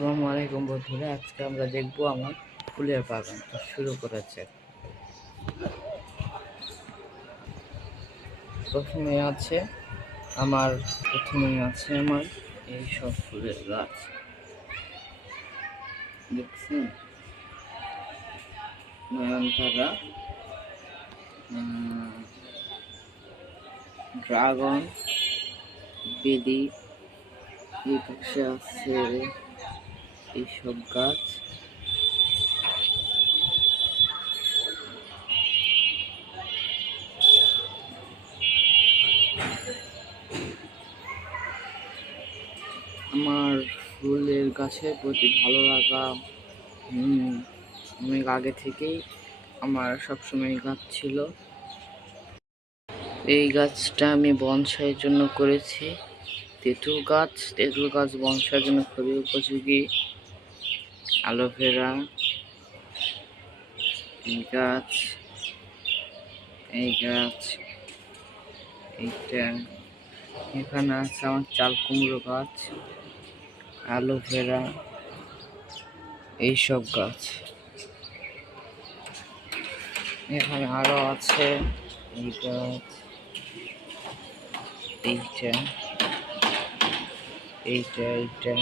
আসসালামু আলাইকুম বন্ধুরা, আজকে আমরা দেখব আমার ফুলের বাগান। তো শুরু করেছে। প্রথমেই আছে আমার এই সব ফুলের গাছ দেখছেন, নয়নতারা, ড্রাগন, বেলি, এই পাশে আছে এইসব গাছ। আমার ফুলের গাছের প্রতি ভালো লাগা অনেক আগে থেকেই আমার সবসময় গাছ ছিল। এই গাছটা আমি বনসাইয়ের জন্য করেছি। তেঁতুল গাছ বনসাইয়ের জন্য খুবই উপযোগী। অ্যালোভেরা, এই গাছ, এইটা, এখানে আছে আমার চাল কুমড়ো গাছ, অ্যালোভেরা, এইসব গাছ। এখানে আরো আছে এই গাছ, এইটা, এইটা, এইটা।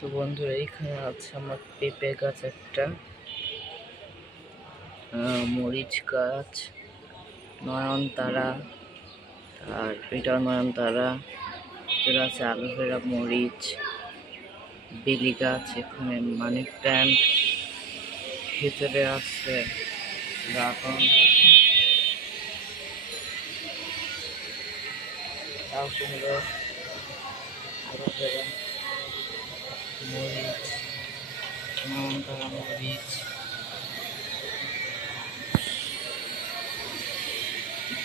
তো বন্ধুরা, এইখানে আছে আমার পেঁপে গাছ একটা, মরিচ গাছ, নয়নতারা, আর এটা নয়নতারা, এটা আছে অ্যালোভেরা, মরিচ, বেলি গাছ, এখানে মানি প্ল্যান্ট, ভিতরে আছে ড্রাগন, চাল কুমড়ো, অ্যালোভেরা, মরিচ, নয়নতারা, মরিচ,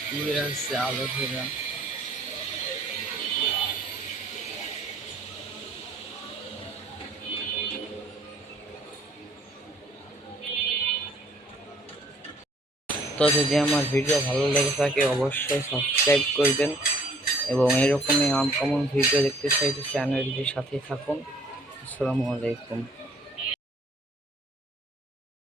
ফুলে আছে অ্যালোভেরা। তো যদি আমার ভিডিও ভালো লেগে থাকে অবশ্যই সাবস্ক্রাইব করবেন, এবং এরকমই আনকমন ভিডিও দেখতে চাইলে চ্যানেলটির সাথে থাকুন। আসসালামু আলাইকুম।